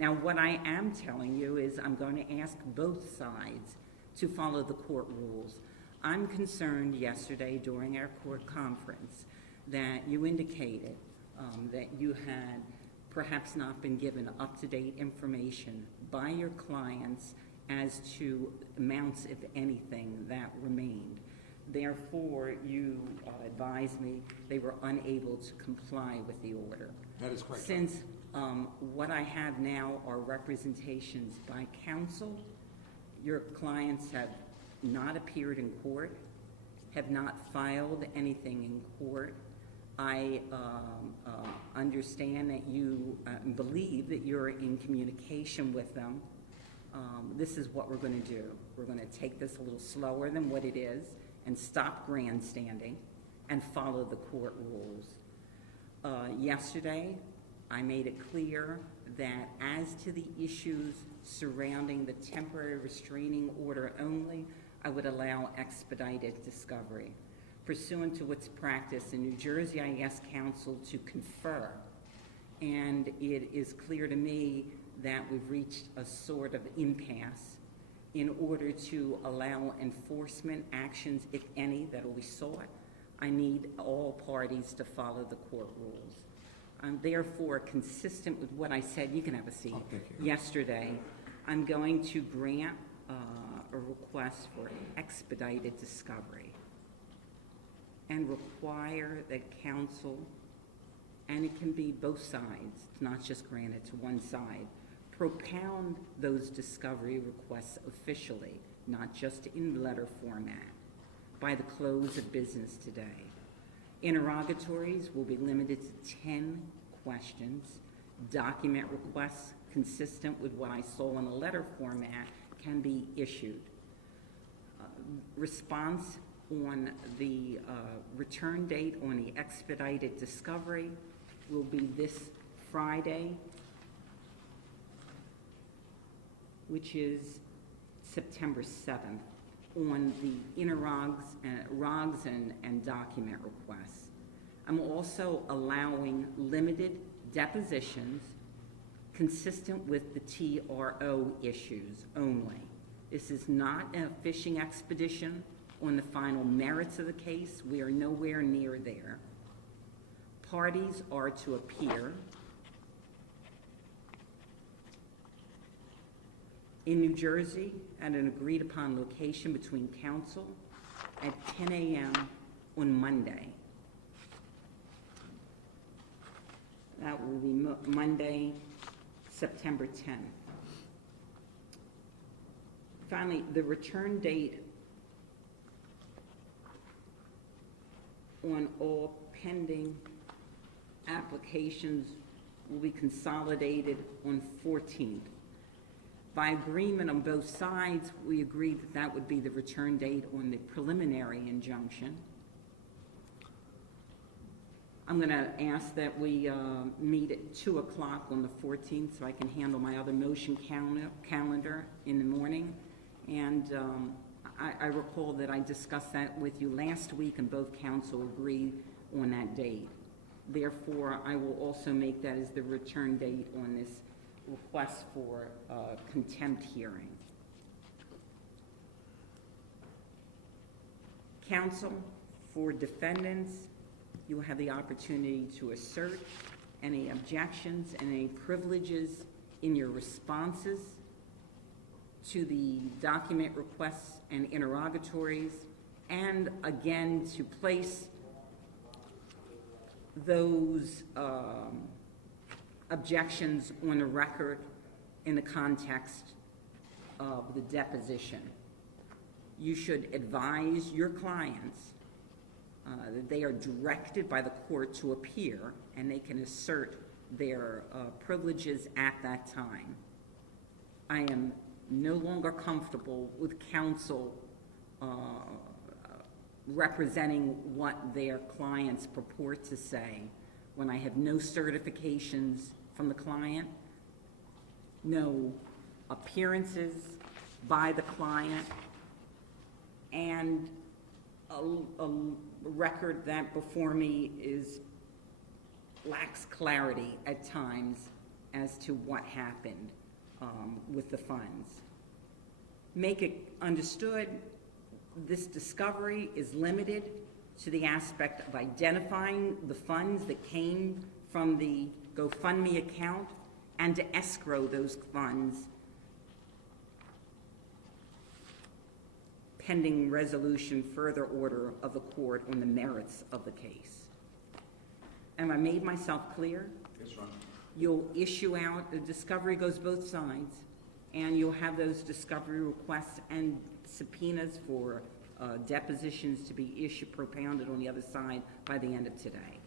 Now, what I am telling you is I'm going to ask both sides to follow the court rules. I'm concerned yesterday during our court conference that you indicated that you had perhaps not been given up-to-date information by your clients as to amounts, if anything, that remained. Therefore, you advised me they were unable to comply with the order. That is correct. Since what I have now are representations by counsel, your clients have not appeared in court, have not filed anything in court. I understand that you believe that you're in communication with them. This is what we're going to do. We're going to take this a little slower than what it is and stop grandstanding and follow the court rules. Yesterday, I made it clear that as to the issues surrounding the temporary restraining order only, I would allow expedited discovery. Pursuant to what's practiced in New Jersey, I asked counsel to confer, and it is clear to me that we've reached a sort of impasse in order to allow enforcement actions, if any, that will be sought. I need all parties to follow the court rules. I'm therefore consistent with what I said. You can have a seat. Yesterday, I'm going to grant a request for expedited discovery and require that counsel, and it can be both sides, it's not just granted to one side, propound those discovery requests officially, not just in letter format, by the close of business today. Interrogatories will be limited to 10 questions. Document requests consistent with what I saw in a letter format can be issued. Response on the return date on the expedited discovery will be this Friday, which is September 7th, on the rogs and document requests. I'm also allowing limited depositions consistent with the TRO issues only. This is not a fishing expedition on the final merits of the case. We are nowhere near there. Parties are to appear in New Jersey at an agreed upon location between counsel at 10 a.m. on Monday. That will be Monday, September 10th. Finally, the return date on all pending applications will be consolidated on 14th. By agreement on both sides, we agreed that that would be the return date on the preliminary injunction. I'm going to ask that we meet at 2 o'clock on the 14th so I can handle my other motion calendar in the morning. And I recall that I discussed that with you last week and both counsel agreed on that date. Therefore, I will also make that as the return date on this request for contempt hearing. Counsel, for defendants, you will have the opportunity to assert any objections and any privileges in your responses to the document requests and interrogatories, and again to place those objections on the record in the context of the deposition. You should advise your clients that they are directed by the court to appear and they can assert their privileges at that time. I am no longer comfortable with counsel representing what their clients purport to say when I have no certifications from the client, no appearances by the client, and a record that before me lacks clarity at times as to what happened with the funds. Make it understood, this discovery is limited to the aspect of identifying the funds that came from the GoFundMe account and to escrow those funds pending resolution, further order of the court on the merits of the case. Have I made myself clear? Yes, Your Honor. You'll issue out, the discovery goes both sides, and you'll have those discovery requests and subpoenas for depositions to be propounded on the other side by the end of today.